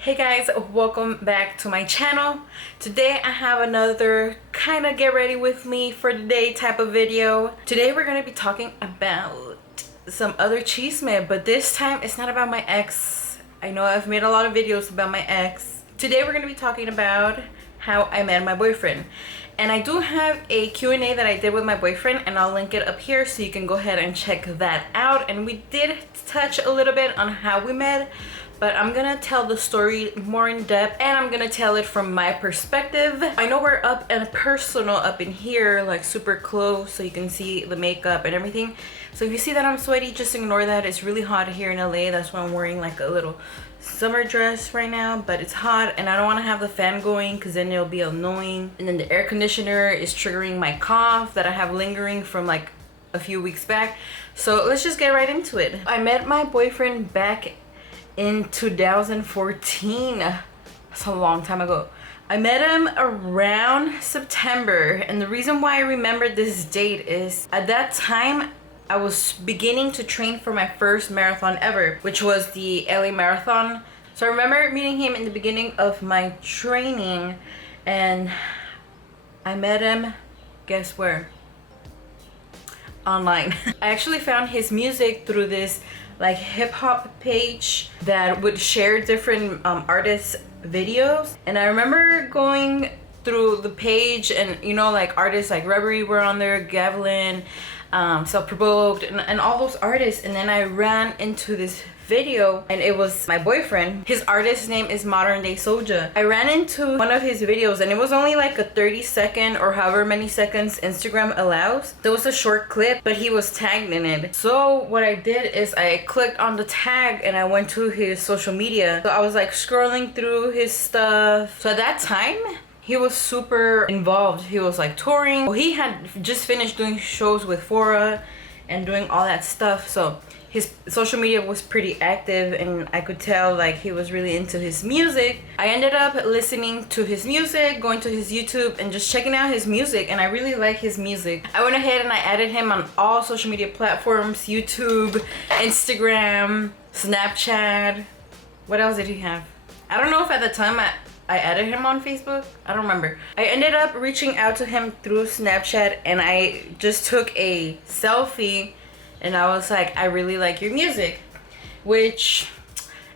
Hey guys, welcome back to my channel. Today I have another kind of get ready with me for the day type of video. Today we're going to be talking about some other chisme, but this time it's not about my ex. I know I've made a lot of videos about my ex. Today we're going to be talking about how I met my boyfriend. And I do have a Q&A that I did with my boyfriend, and I'll link it up here so you can go ahead and check that out. And we did touch a little bit on how we met, but I'm gonna tell the story more in depth, and I'm gonna tell it from my perspective. I know we're up and personal up in here, like super close, so you can see the makeup and everything. So if you see that I'm sweaty, just ignore that. It's really hot here in LA. That's why I'm wearing like a little summer dress right now, but it's hot and I don't want to have the fan going because then it'll be annoying. And then the air conditioner is triggering my cough that I have lingering from like a few weeks back. So let's just get right into it. I met my boyfriend back in 2014. That's a long time ago. I met him around September, and the reason why I remember this date is at that time I was beginning to train for my first marathon ever, which was the LA Marathon. So I remember meeting him in the beginning of my training, and I met him, guess where? Online. I actually found his music through this like hip-hop page that would share different artists' videos, and I remember going through the page, and you know, like artists like Reverie were on there, Gavlin, Self-Provoked, and all those artists. And then I ran into this video, and it was my boyfriend. His artist name is Modern Day Soulja. I ran into one of his videos, and it was only like a 30-second or however many seconds Instagram allows. There was a short clip, but he was tagged in it. So what I did is I clicked on the tag and I went to his social media. So I was like scrolling through his stuff. So at that time, he was super involved. He was like touring. Well, he had just finished doing shows with Fora and doing all that stuff. So his social media was pretty active, and I could tell like he was really into his music. I ended up listening to his music, going to his YouTube and just checking out his music, and I really like his music. I went ahead and I added him on all social media platforms: YouTube, Instagram, Snapchat. What else did he have? I don't know if at the time I added him on Facebook. I don't remember. I ended up reaching out to him through Snapchat, and I just took a selfie, and I was like, I really like your music. Which,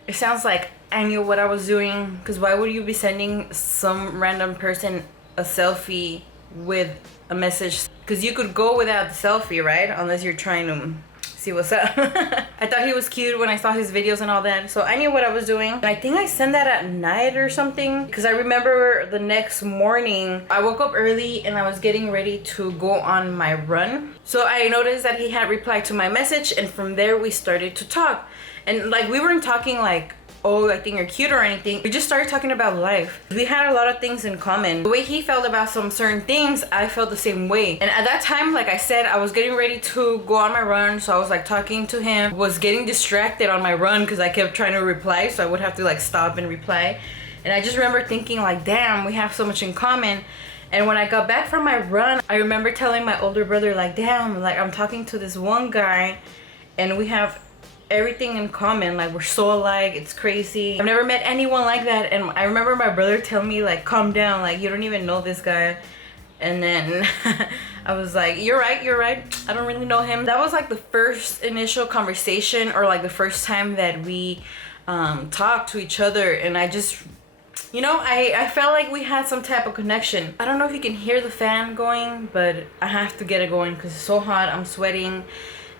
it sounds like I knew what I was doing, because why would you be sending some random person a selfie with a message? Because you could go without the selfie, right? Unless you're trying to see what's up. I thought he was cute when I saw his videos and all that, so I knew what I was doing. And I think I sent that at night or something, because I remember the next morning I woke up early and I was getting ready to go on my run. So I noticed that he had replied to my message, and from there we started to talk. And like, we weren't talking like, oh, I think you're cute or anything. We just started talking about life. We had a lot of things in common. The way he felt about some certain things, I felt the same way. And at that time, like I said, I was getting ready to go on my run, so I was like talking to him, was getting distracted on my run because I kept trying to reply, so I would have to like stop and reply. And I just remember thinking like, damn, we have so much in common. And when I got back from my run, I remember telling my older brother like, damn, like I'm talking to this one guy and we have everything in common, like we're so alike, it's crazy. I've never met anyone like that. And I remember my brother telling me like, calm down, like you don't even know this guy. And then I was like, you're right, I don't really know him. That was like the first initial conversation, or like the first time that we talked to each other. And I just, you know, I felt like we had some type of connection. I don't know if you can hear the fan going, but I have to get it going because it's so hot. I'm sweating.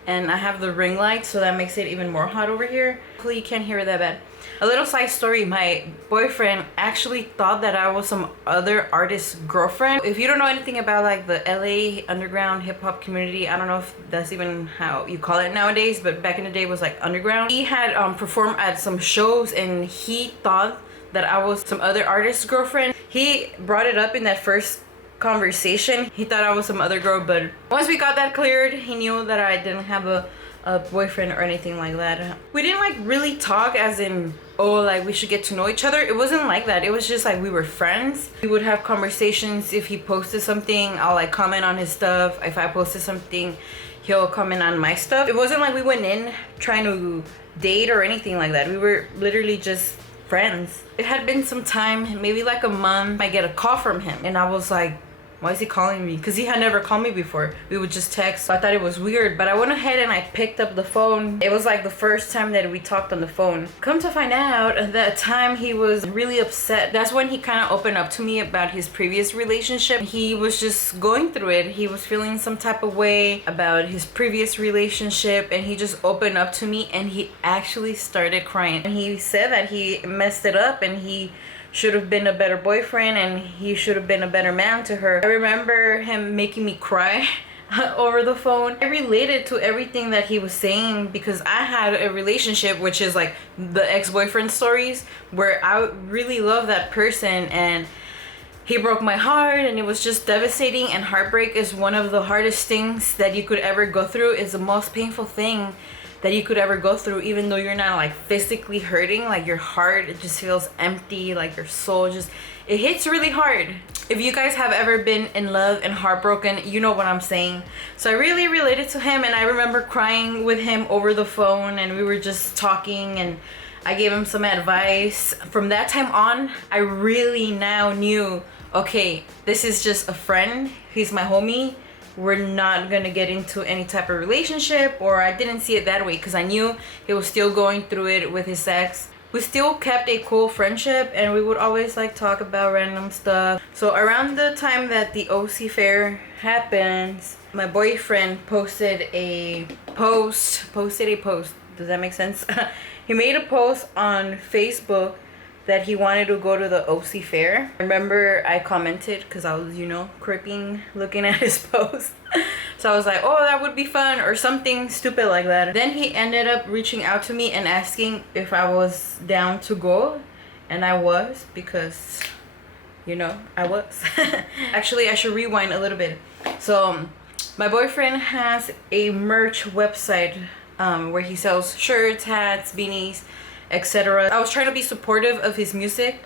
And I have the ring light, so that makes it even more hot over here. Hopefully you can't hear it that bad. A little side story, my boyfriend actually thought that I was some other artist's girlfriend. If you don't know anything about like the LA underground hip-hop community, I don't know if that's even how you call it nowadays, but back in the day it was like underground. He had performed at some shows, and he thought that I was some other artist's girlfriend. He brought it up in that first conversation. He thought I was some other girl, but once we got that cleared, he knew that I didn't have a boyfriend or anything like that. We didn't like really talk as in, oh, like we should get to know each other. It wasn't like that. It was just like we were friends. We would have conversations. If he posted something, I'll like comment on his stuff. If I posted something, he'll comment on my stuff. It wasn't like we went in trying to date or anything like that. We were literally just friends. It had been some time, maybe like a month, I get a call from him and I was like, why is he calling me? Because he had never called me before. We would just text. So I thought it was weird, but I went ahead and I picked up the phone. It was like the first time that we talked on the phone. Come to find out, at that time he was really upset. That's when he kind of opened up to me about his previous relationship. He was just going through it. He was feeling some type of way about his previous relationship, and he just opened up to me and he actually started crying. And he said that he messed it up and he should have been a better boyfriend and he should have been a better man to her. I remember him making me cry over the phone. I related to everything that he was saying because I had a relationship, which is like the ex-boyfriend stories, where I really love that person and he broke my heart and it was just devastating. And heartbreak is one of the hardest things that you could ever go through. It's the most painful thing that you could ever go through, even though you're not like physically hurting. Like your heart, it just feels empty, like your soul just, it hits really hard. If you guys have ever been in love and heartbroken, you know what I'm saying. So I really related to him, and I remember crying with him over the phone, and we were just talking and I gave him some advice. From that time on, I really now knew, okay, this is just a friend, he's my homie, we're not gonna get into any type of relationship. Or I didn't see it that way because I knew he was still going through it with his ex. We still kept a cool friendship and we would always like talk about random stuff. So around the time that the OC fair happens, my boyfriend posted a post. Does that make sense? He made a post on Facebook that he wanted to go to the OC fair. I remember I commented because I was, creeping, looking at his post. So I was like, oh, that would be fun, or something stupid like that. Then he ended up reaching out to me and asking if I was down to go. And I was, because, I was. Actually, I should rewind a little bit. So my boyfriend has a merch website where he sells shirts, hats, beanies, etc. I was trying to be supportive of his music,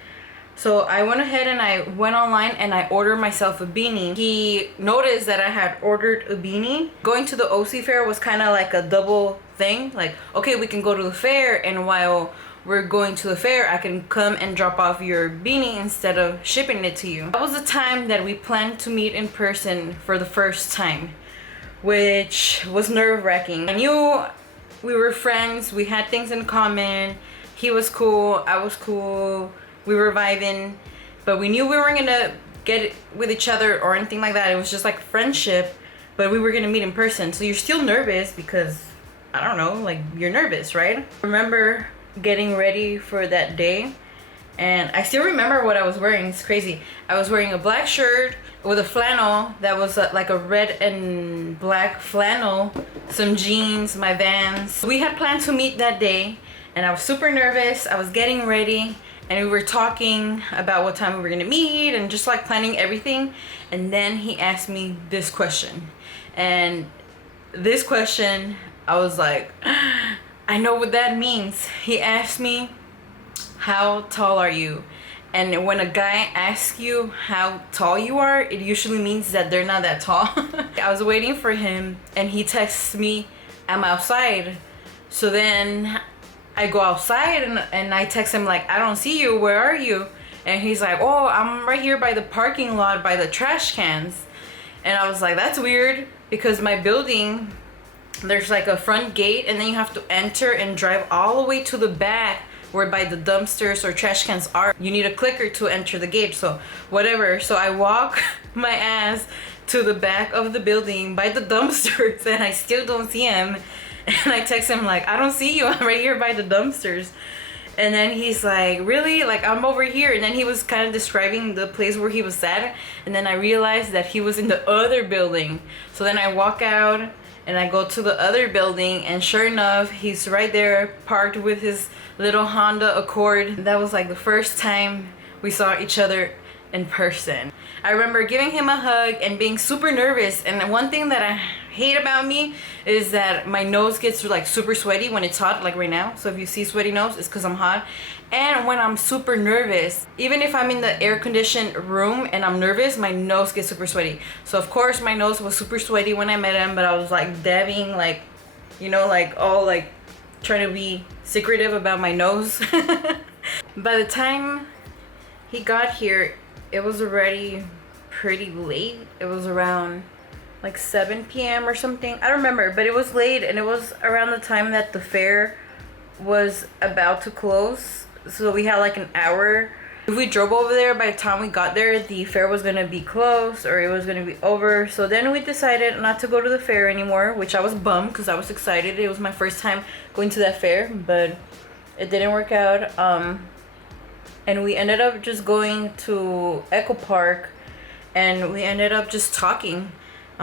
so I went ahead and I went online and I ordered myself a beanie. He noticed that I had ordered a beanie. Going to the OC fair was kind of like a double thing, like, okay, we can go to the fair, and while we're going to the fair, I can come and drop off your beanie instead of shipping it to you. That was the time that we planned to meet in person for the first time, which was nerve-wracking. I knew we were friends, we had things in common. He was cool, I was cool, we were vibing, but we knew we weren't gonna get with each other or anything like that. It was just like friendship, but we were gonna meet in person. So you're still nervous because, I don't know, like you're nervous, right? I remember getting ready for that day, and I still remember what I was wearing. It's crazy. I was wearing a black shirt with a flannel that was like a red and black flannel, some jeans, my Vans. We had planned to meet that day, and I was super nervous. I was getting ready and we were talking about what time we were gonna meet and just like planning everything. And then he asked me this question, and this question, I was like, I know what that means. He asked me, how tall are you? And when a guy asks you how tall you are, it usually means that they're not that tall. I was waiting for him and he texts me, I'm outside. So then I go outside and I text him like, I don't see you, where are you? And he's like, oh, I'm right here by the parking lot by the trash cans. And I was like, that's weird, because my building, there's like a front gate and then you have to enter and drive all the way to the back where by the dumpsters or trash cans are. You need a clicker to enter the gate, so whatever. So I walk my ass to the back of the building by the dumpsters and I still don't see him. And I text him like, I don't see you, I'm right here by the dumpsters. And then he's like, really? Like, I'm over here. And then he was kind of describing the place where he was at. And then I realized that he was in the other building. So then I walk out and I go to the other building, and sure enough, he's right there parked with his little Honda Accord. That was like the first time we saw each other in person. I remember giving him a hug and being super nervous. And one thing that I hate about me is that my nose gets like super sweaty when it's hot, like right now. So if you see sweaty nose, it's because I'm hot. And when I'm super nervous, even if I'm in the air-conditioned room and I'm nervous, my nose gets super sweaty. So of course my nose was super sweaty when I met him, but I was like dabbing, like, like all like trying to be secretive about my nose. By the time he got here, it was already pretty late. It was around like 7 p.m. or something. I don't remember, but it was late, and it was around the time that the fair was about to close. So we had like an hour. If we drove over there, by the time we got there, the fair was gonna be closed or it was gonna be over. So then we decided not to go to the fair anymore, which I was bummed because I was excited. It was my first time going to that fair, but it didn't work out. And we ended up just going to Echo Park, and we ended up just talking.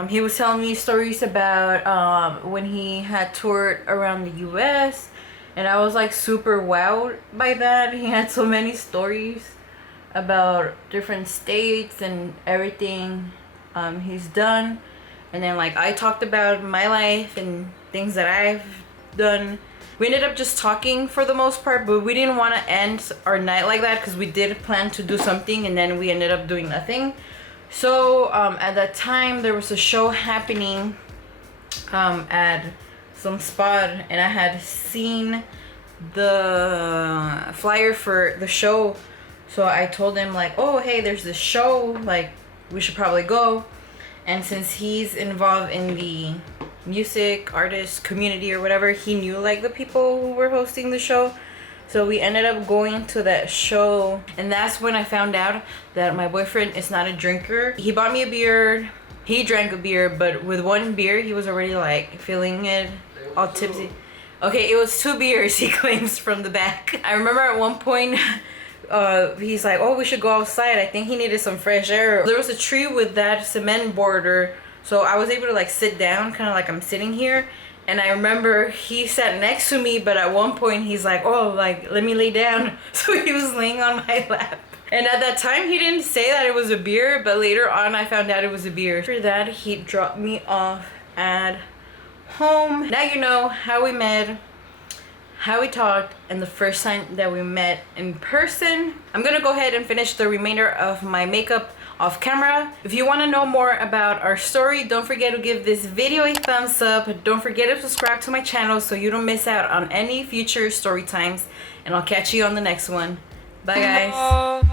He was telling me stories about when he had toured around the US, and I was like super wowed by that. He had so many stories about different states and everything he's done. And then like I talked about my life and things that I've done. We ended up just talking for the most part, but we didn't want to end our night like that because we did plan to do something, and then we ended up doing nothing. So at that time there was a show happening at some spot, and I had seen the flyer for the show. So I told him like, oh hey, there's this show, like we should probably go. And since he's involved in the music artist community or whatever, he knew like the people who were hosting the show. So we ended up going to that show, and that's when I found out that my boyfriend is not a drinker. He bought me a beer, he drank a beer, but with one beer he was already like feeling it, all tipsy. Okay, it was 2 beers, he claims from the back. I remember at one point he's like, oh, we should go outside. I think he needed some fresh air. There was a tree with that cement border, so I was able to like sit down, kind of like I'm sitting here. And I remember he sat next to me, but at one point he's like, oh, like, let me lay down. So he was laying on my lap. And at that time, he didn't say that it was a beer, but later on I found out it was a beer. After that, he dropped me off at home. Now you know how we met, how we talked, and the first time that we met in person. I'm gonna go ahead and finish the remainder of my makeup off camera. If you want to know more about our story, don't forget to give this video a thumbs up. Don't forget to subscribe to my channel so you don't miss out on any future story times, and I'll catch you on the next one. Bye guys.